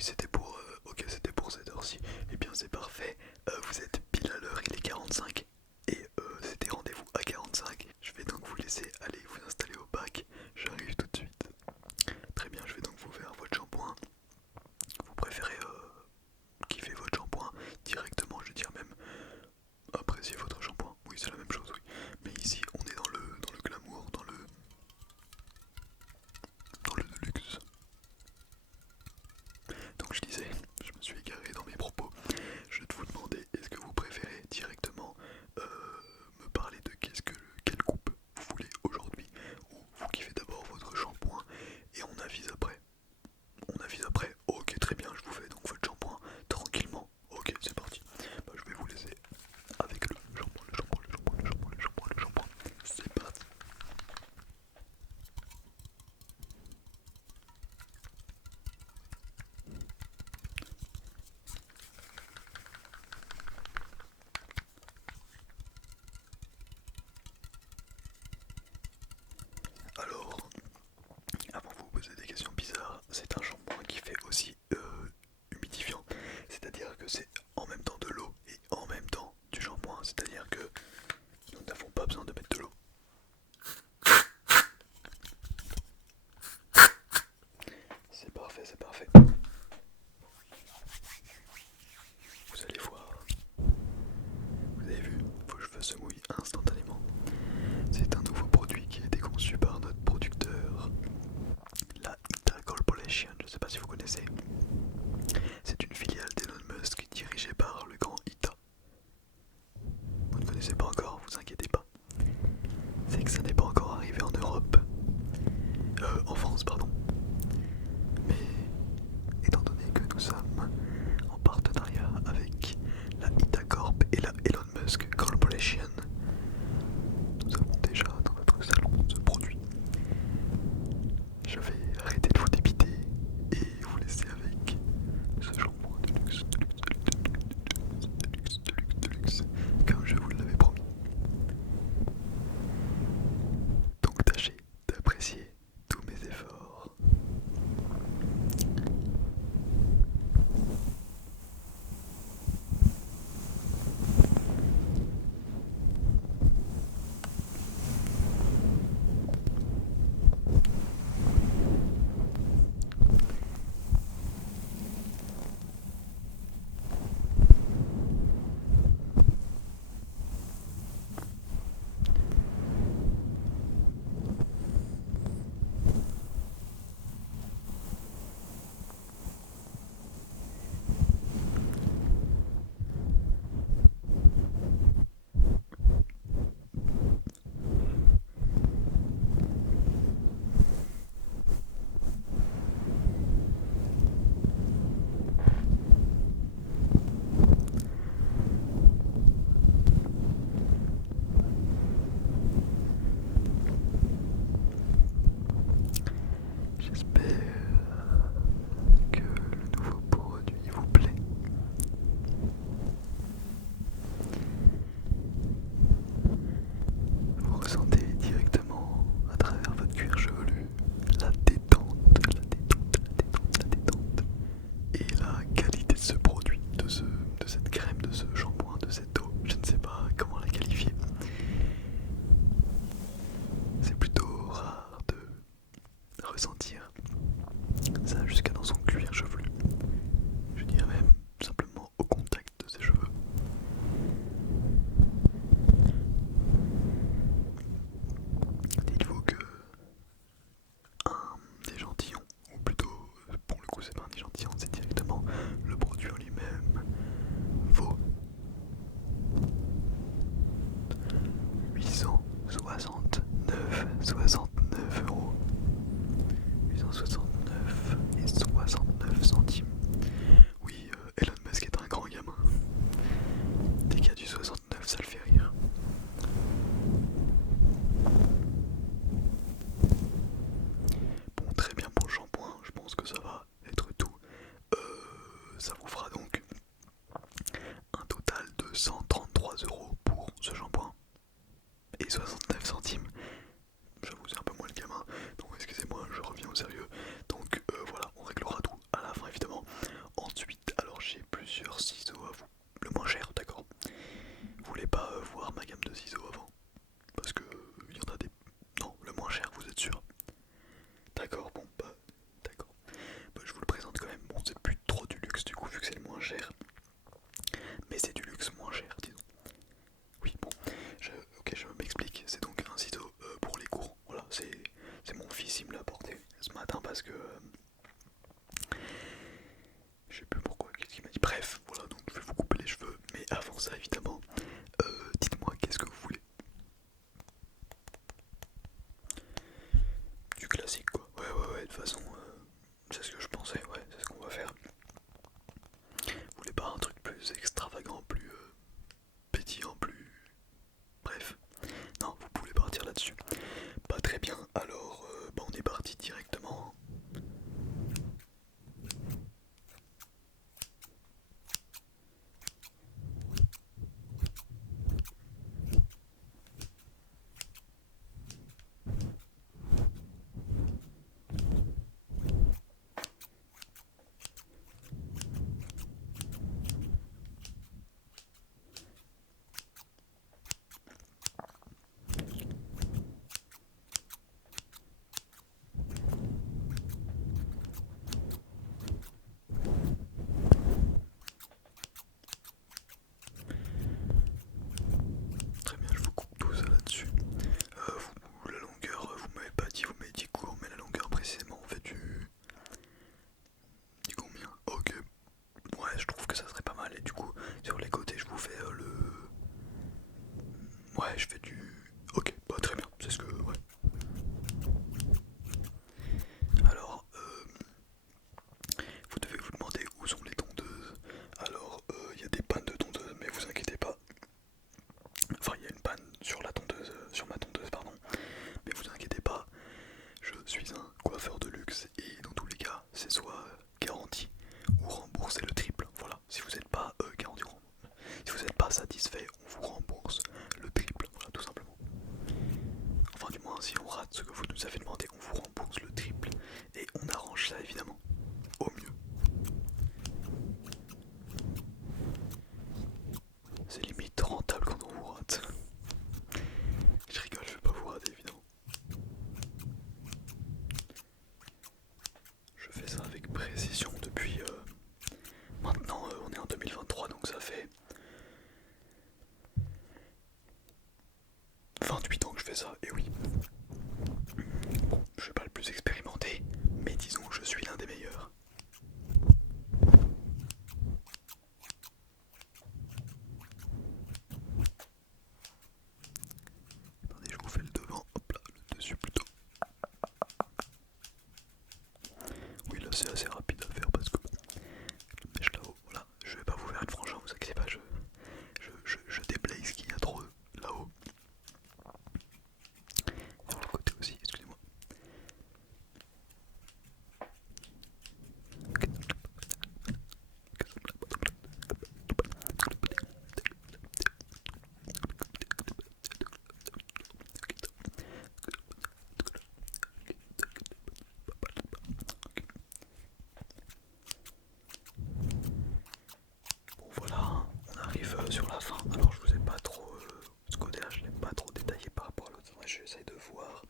Oui, c'était pour, ok, c'était pour cette heure-ci. Eh bien, c'est parfait. Vous êtes pile à l'heure, il est 45. Et c'était rendez-vous à 45. Je vais donc vous laisser aller vous installer au bac. J'arrive tout de suite. Très bien, je vais donc vous faire votre shampoing. Vous préférez kiffer votre shampoing directement, je veux dire même apprécier votre shampoing. Oui, c'est la même chose, oui. Mais ici, on est dans le glamour, dans le deluxe. Donc je disais, je me suis égaré dans mes propos. Je vais vous demander, est-ce que vous préférez directement me parler de quelle coupe vous voulez aujourd'hui, ou vous kiffez d'abord votre shampoing et on avise après. On avise après. Ok, très bien, je vous fais donc votre shampoing tranquillement. Ok, c'est parti. Bah, je vais vous laisser avec le shampoing, le shampoing, le shampoing, le shampoing, le shampoing, le shampoing. C'est parti. Alors, avant de vous poser des questions bizarres, c'est un shampoing qui fait aussi humidifiant. C'est-à-dire que c'est en même temps de l'eau et en même temps du shampoing. C'est-à-dire que nous n'avons pas besoin de mettre de l'eau. C'est parfait, c'est parfait. Vous allez voir. Vous avez vu, vos cheveux se mouillent instantanément. C'est un nouveau produit qui a été conçu par notre producteur, la Ita Corporation. Je ne sais pas si vous connaissez. C'est une filiale d'Elon Musk dirigée par le grand Ita. Vous ne connaissez pas encore, vous inquiétez pas. C'est que ça n'est pas encore arrivé en Europe. En France, pardon. Mais étant donné que nous sommes en partenariat avec la Ita Corp et la Elon Musk Corporation, nous avons déjà dans notre salon ce produit. Je vais arrêter de vous débiter et vous laisser avec ce shampoing de luxe, de luxe, de luxe, de luxe, de luxe, de luxe, comme je vous l'avais promis. Donc tâchez d'apprécier tous mes efforts. J'espère que le nouveau produit vous plaît. Vous ressentez directement à travers votre cuir chevelu la détente, la détente, la détente, la détente et la qualité de ce produit, de cette crème, de ce shampoing, de cette eau. Je ne sais pas comment la qualifier. C'est plutôt rare de ressentir ça jusqu'à dans son cuir chevelu. Je dirais même simplement au contact de ses cheveux. Dites-vous que un échantillon, ou plutôt pour le coup c'est pas un échantillon, c'est directement le produit en lui-même, vaut 869,69 €. 869 et 69 centimes. Oui, Elon Musk est un grand gamin. Dès qu'il y a du 69, ça le fait rire. Bon, très bien pour le shampoing, je pense que ça va être tout. Ça vous fera donc un total de 133 € pour ce shampoing et 69 centimes. J'avoue, c'est un peu moins le gamin, donc excusez-moi, je reviens au sérieux. matin parce que je sais plus pourquoi, qu'est-ce qu'il m'a dit. Bref, voilà, donc je vais vous couper les cheveux. Mais avant ça, évidemment, dites-moi qu'est-ce que vous voulez. Du classique quoi. Ouais, de toute façon, c'est ce que je pensais, ouais, c'est ce qu'on va faire. Vous voulez pas un truc plus extravagant, plus pétillant, plus... Bref. Non, vous pouvez partir là-dessus. Pas très bien, alors bah, on est parti directement. Très bien, je vous coupe tout ça là-dessus. La longueur, vous m'avez pas dit, vous m'avez dit court, mais la longueur précisément, on fait du combien? Ok, ouais, je trouve que ça serait pas mal. Et du coup, sur les côtés, je vous fais Ouais, je fais du... Ok, bah très bien, c'est ce que... Ouais. Alors, vous devez vous demander où sont les tondeuses. Alors, il y a des pannes de tondeuses, mais vous inquiétez pas. Enfin, il y a une panne sur la tondeuse, sur ma tondeuse, pardon. Mais vous inquiétez pas, je suis un coiffeur de luxe et dans tous les cas, c'est soit garanti ou remboursé le triple. Voilà, si vous n'êtes pas garanti, si vous n'êtes pas satisfait, on vous rembourse le triple. Voilà, tout simplement. Enfin, du moins, si on rate ce que vous nous avez demandé, on vous rembourse le triple et on arrange ça évidemment au mieux. C'est limite rentable quand on vous rate. Je rigole, je vais pas vous rater évidemment. Je fais ça avec précision depuis maintenant, on est en 2023 donc ça fait 28 ans que je fais ça, et oui. Bon, je suis pas le plus expérimenté, mais disons que je suis l'un des meilleurs. Attendez, je vous fais le devant, hop là, le dessus plutôt. Oui, là c'est assez rapide à faire parce que bon, une mèche là-haut, voilà, je vais pas vous faire une frange, vous inquiétez pas, je déblaye ce qu'il y a trop là-haut. Sur le côté aussi, excusez-moi. Bon voilà, on arrive sur la fin. Alors je vous ai pas trop... ce côté-là je l'ai pas trop détaillé par rapport à l'autre. J'essaie de voir.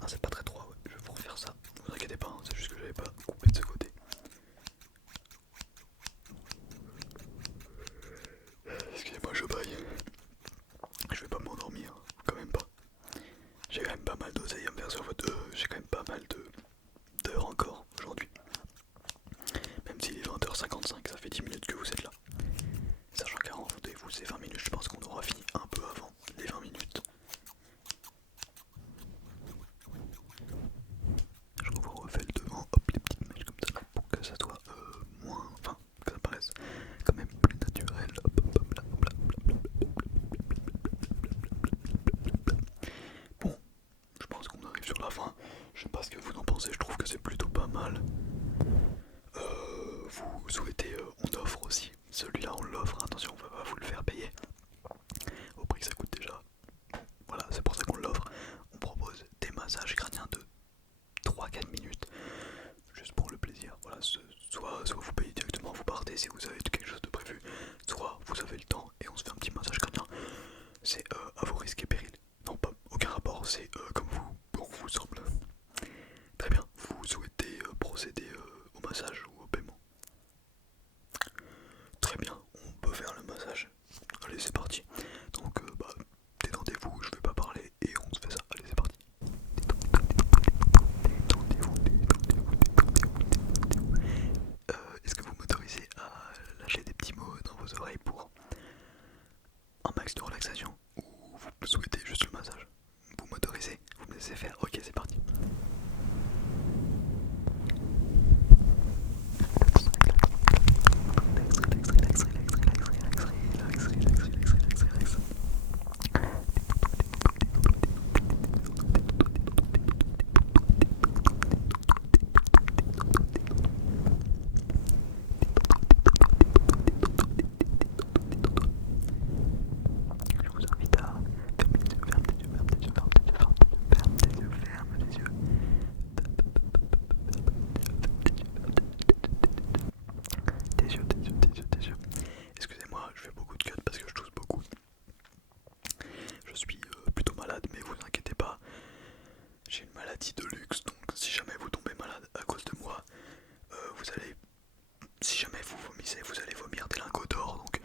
Ah c'est pas très droit, ouais. Je vais vous refaire ça. Ne vous inquiétez pas, hein, c'est juste que j'avais pas coupé de ce côté. Excusez-moi, je baille. Je vais pas m'endormir, quand même pas. J'ai quand même pas mal d'oseille à me faire sur votre... j'ai quand même pas mal d'heures encore aujourd'hui. Même s'il est 20h55, ça fait 10 minutes que vous êtes là. Sachant qu'à rendez-vous c'est 20 minutes, je pense qu'on aura fini un peu avant les 20 minutes. Je vous refais le devant, hop, les petites mèches comme ça, pour que ça soit moins... Enfin, que ça paraisse quand même plus naturel. Hop, hop, hop, là, hop, là, hop, là, bon, je pense qu'on arrive sur la fin. Je sais pas ce que vous en pensez, je trouve que c'est plutôt pas mal. Vous souhaitez, on offre aussi. Celui-là on l'offre, attention on va pas vous le faire payer au prix que ça coûte déjà. Voilà, c'est pour ça qu'on l'offre. On propose des massages crâniens de 3-4 minutes, juste pour le plaisir. Voilà, soit vous payez directement, vous partez si vous avez quelque chose de prévu, soit vous avez le temps et on se fait un petit massage crânien. C'est à vos risques et périls. Non, pas aucun rapport, c'est comme vous, pour vous semble. Très bien, vous souhaitez procéder au massage ou au paiement? Très bien, j'ai une maladie de luxe, donc si jamais vous tombez malade à cause de moi, vous allez, si jamais vous vomissez, vous allez vomir des lingots d'or, donc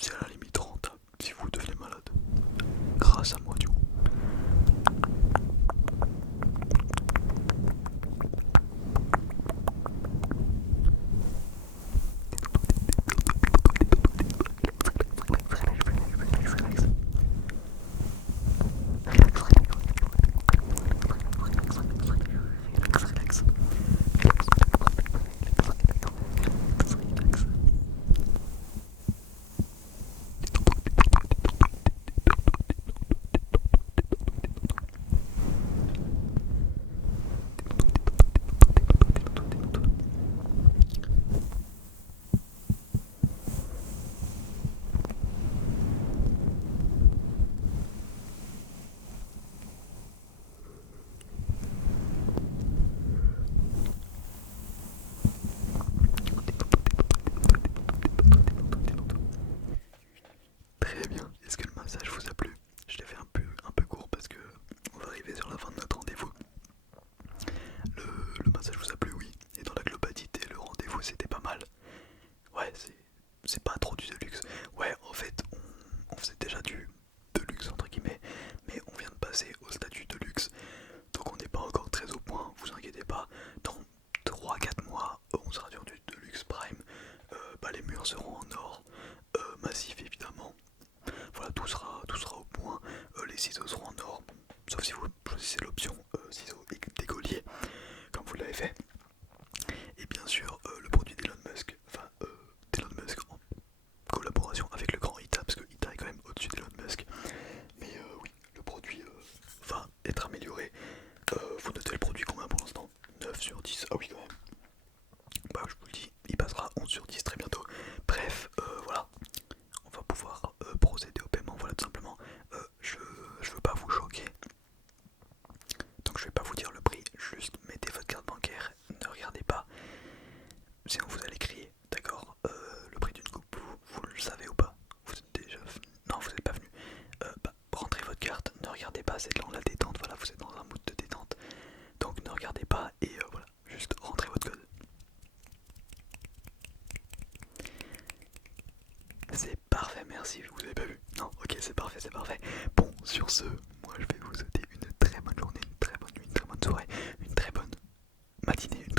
c'est à la limite rentable si vous devenez malade. Grâce à moi du coup. Très bien, est-ce que le massage vous a plu? Je l'ai fait un peu court parce que on va arriver sur la fin de notre rendez-vous. Le massage vous a plu, oui, et dans la globalité, le rendez-vous c'était pas mal. Ouais, c'est pas trop du deluxe. Ouais, en fait, on faisait déjà du deluxe entre guillemets, mais on vient de passer au statut de luxe, donc on n'est pas encore très au point, vous inquiétez pas. Dans 3-4 mois, on sera sur du deluxe prime. Les murs seront en or, massif évidemment. Voilà, tout sera au point. Les ciseaux seront en or, bon, sauf si vous choisissez l'option ciseaux dégauliers, comme vous l'avez fait. Et bien sûr, le produit d'Elon Musk, d'Elon Musk en collaboration avec le grand Ita, parce que Ita est quand même au-dessus d'Elon Musk. Mais oui, le produit va être amélioré. Vous notez le produit combien pour l'instant? 9 sur 10, ah oui quand même. Bah je vous le dis, il passera 11 sur 10 très bientôt. Bref, voilà, on va pouvoir procéder au paiement, voilà tout simplement. Je veux pas vous choquer, donc je vais pas vous dire le prix, juste mettez votre carte bancaire, ne regardez pas, sinon vous allez crier, d'accord? Le prix d'une coupe, vous le savez ou pas? Vous êtes déjà venu? Non, vous n'êtes pas venu. Rentrez votre carte, ne regardez pas, c'est dans la détente, voilà, vous êtes dans un mood de détente, donc ne regardez pas et voilà, juste rentrez votre code. C'est parfait, merci, vous avez pas vu? Non, ok, c'est parfait, c'est parfait. Bon, sur ce, moi je vais vous souhaiter une très bonne journée, une très bonne nuit, une très bonne soirée, une très bonne matinée, une